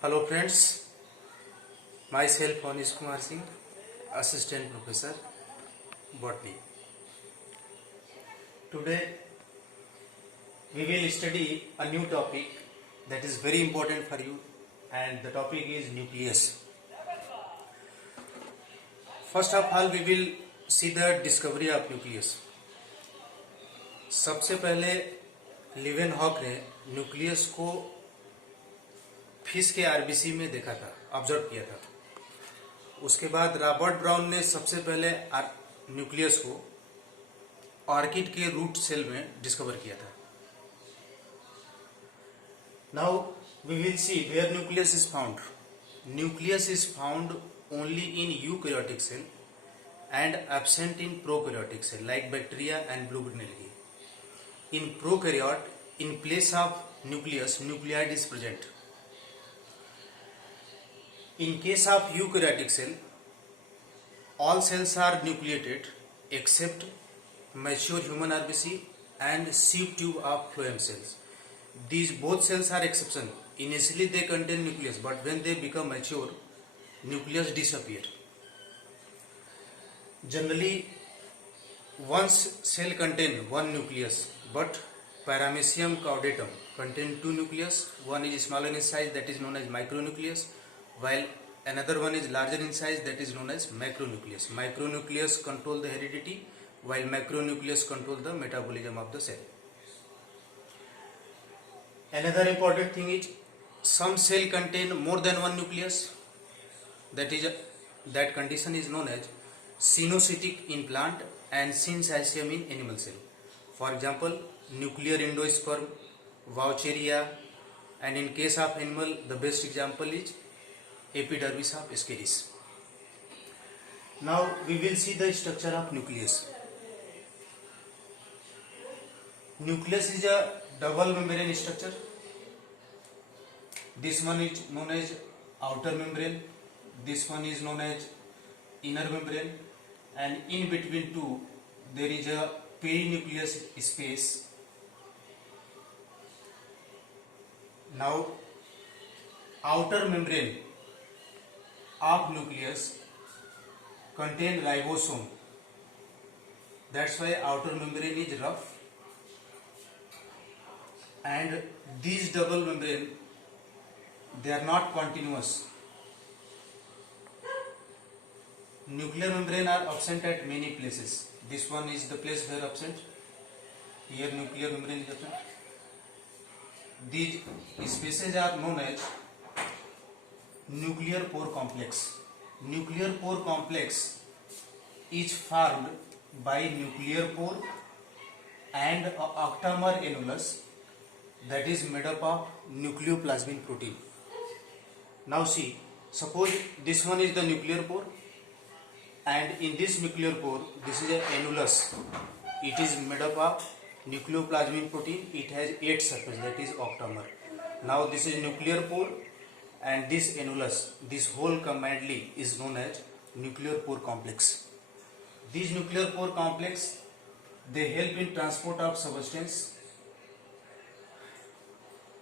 Hello friends, myself Anish Kumar Singh, Assistant Professor, Botany. Today we will study a new topic that is very important for you, and the topic is nucleus. First of all we will see the discovery of nucleus. सबसे पहले Leeuwenhoek ने nucleus को fish के RBC में देखा था, observe किया था। उसके बाद रॉबर्ट ब्राउन ने सबसे पहले न्यूक्लियस को ऑर्किड के रूट सेल में डिस्कवर किया था। Now we will see where nucleus is found. Nucleus is found only in eukaryotic cell and absent in prokaryotic cell like bacteria and blueberry algae. In prokaryote, in place of nucleus, nucleus is present. In case of eukaryotic cell, all cells are nucleated except mature human RBC and sieve tube of phloem cells. These both cells are exception. Initially they contain nucleus, but when they become mature, nucleus disappear. Generally, one cell contain one nucleus, but Paramecium caudatum contain two nucleus. One is smaller in size, that is known as micronucleus, while another one is larger in size, that is known as macronucleus. Micronucleus control the heredity, while macronucleus control the metabolism of the cell. Another important thing is some cell contain more than one nucleus. That condition is known as synocytic in plant and syncytium in animal cell. For example, nuclear endosperm, Vaucheria, and in case of animal, the best example is epidermis of Escherichia. Now we will see the structure of nucleus. Nucleus is a double membrane structure. This one is known as outer membrane, this one is known as inner membrane, and in between two there is a perinucleus space. Now outer membrane of nucleus contain ribosome, that's why outer membrane is rough, and these double membrane they are not continuous. Nuclear membrane are absent at many places. This one is the place where absent. Here nuclear membrane is absent. These spaces are known as nuclear pore complex. Nuclear pore complex is formed by nuclear pore and a octamer annulus that is made up of nucleoplasmin protein. Now see, suppose this one is the nuclear pore, and in this nuclear pore this is a annulus. It is made up of nucleoplasmin protein. It has 8 surfaces, that is octamer. Now this is nuclear pore and this annulus, this whole combinedly is known as nuclear pore complex. These nuclear pore complex they help in transport of substance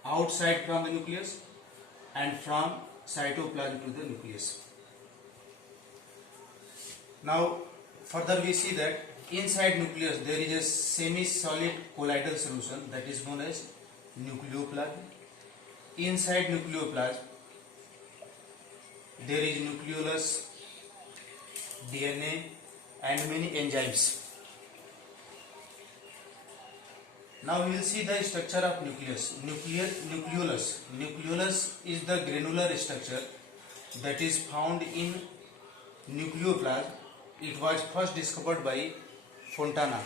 outside from the nucleus and from cytoplasm to the nucleus. Now further we see that inside nucleus there is a semi-solid colloidal solution that is known as nucleoplasm. Inside nucleoplasm there is nucleolus, DNA and many enzymes. Now we will see the structure of nucleus. Nucleolus is the granular structure that is found in nucleoplasm. It was first discovered by Fontana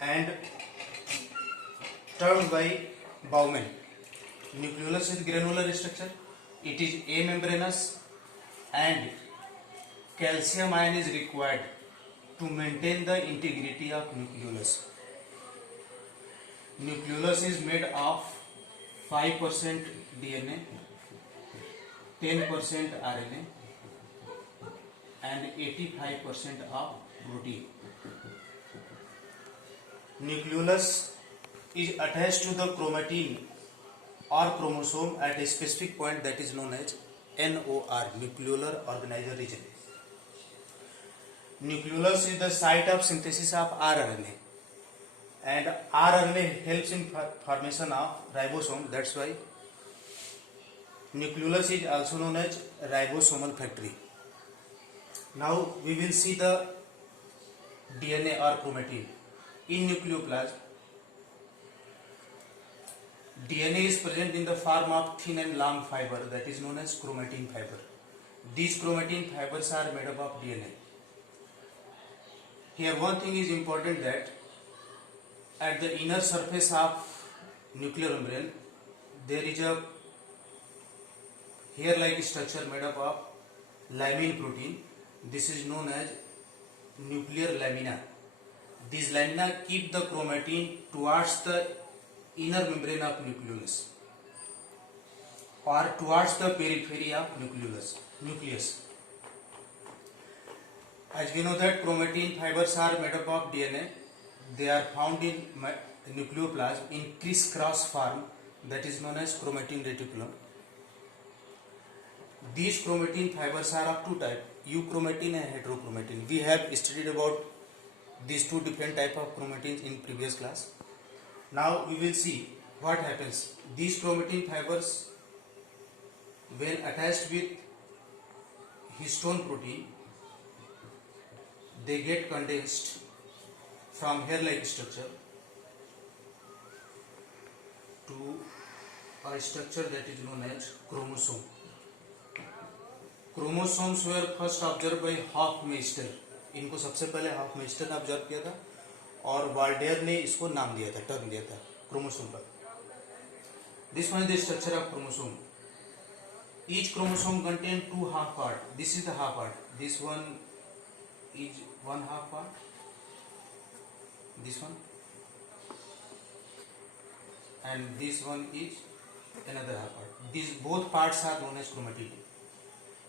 and termed by Baumann. Nucleolus is granular structure. It is amembranous and calcium ion is required to maintain the integrity of nucleolus. Nucleolus is made of 5% DNA, 10% RNA and 85% of protein. Nucleolus is attached to the chromatin or chromosome at a specific point that is known as NOR, nucleolar organizer region. Nucleolus is the site of synthesis of rRNA, and rRNA helps in formation of ribosome. That's why nucleolus is also known as ribosomal factory. Now we will see the DNA or chromatin. In nucleoplasm, DNA is present in the form of thin and long fiber that is known as chromatin fiber. These chromatin fibers are made up of DNA. Here one thing is important, that at the inner surface of nuclear membrane there is a hair-like structure made up of lamine protein. This is known as nuclear lamina. These lamina keep the chromatin towards the inner membrane of nucleus or towards the periphery of nucleus. As we know that chromatin fibers are made up of DNA, they are found in nucleoplasm in criss-cross form that is known as chromatin reticulum. These chromatin fibers are of two types, euchromatin and heterochromatin. We have studied about these two different types of chromatins in previous class. Now we will see what happens. These chromatin fibers, when attached with histone protein, they get condensed from hair-like structure to a structure that is known as chromosome. Chromosomes were first observed by Hofmeister. इनको सबसे पहले हॉफमेस्टर ने observe किया था और Waldeyer ने इसको नाम दिया था, टर्म दिया था क्रोमोसोम का. This one is the structure of chromosome. Each chromosome contains two half part. This is the half part. This one is one half part. This one, and this one is another half part. These both parts are known as chromatid.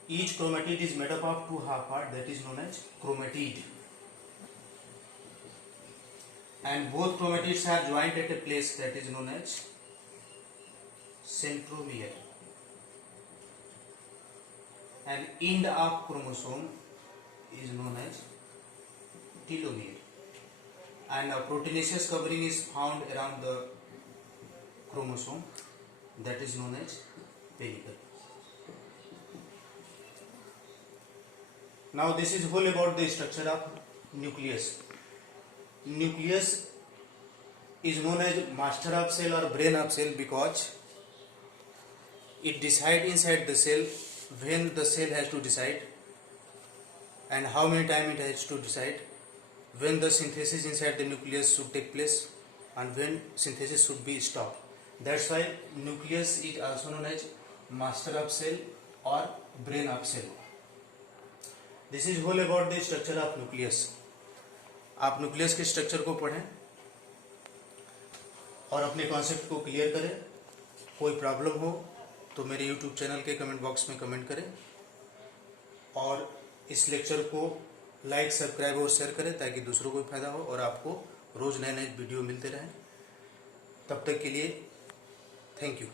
Each chromatid is made up of two half parts, that is known as chromatid. And both chromatids are joined at a place that is known as centromere. And end of chromosome is known as telomere. And a proteinaceous covering is found around the chromosome, that is known as pellicle. Now this is whole about the structure of nucleus. Nucleus is known as master of cell or brain of cell because it decides inside the cell when the cell has to decide and how many times it has to decide, when the synthesis inside the nucleus should take place and when synthesis should be stopped. That's why nucleus is also known as master of cell or brain of cell. This is whole about the structure of nucleus. आप nucleus के structure को पढ़ें और अपने concept को clear करें. कोई problem हो तो मेरे यूट्यूब चैनल के कमेंट बॉक्स में कमेंट करें और इस लेक्चर को लाइक, सब्सक्राइब और शेयर करें ताकि दूसरों को फायदा हो और आपको रोज नए नए वीडियो मिलते रहें. तब तक के लिए थैंक यू.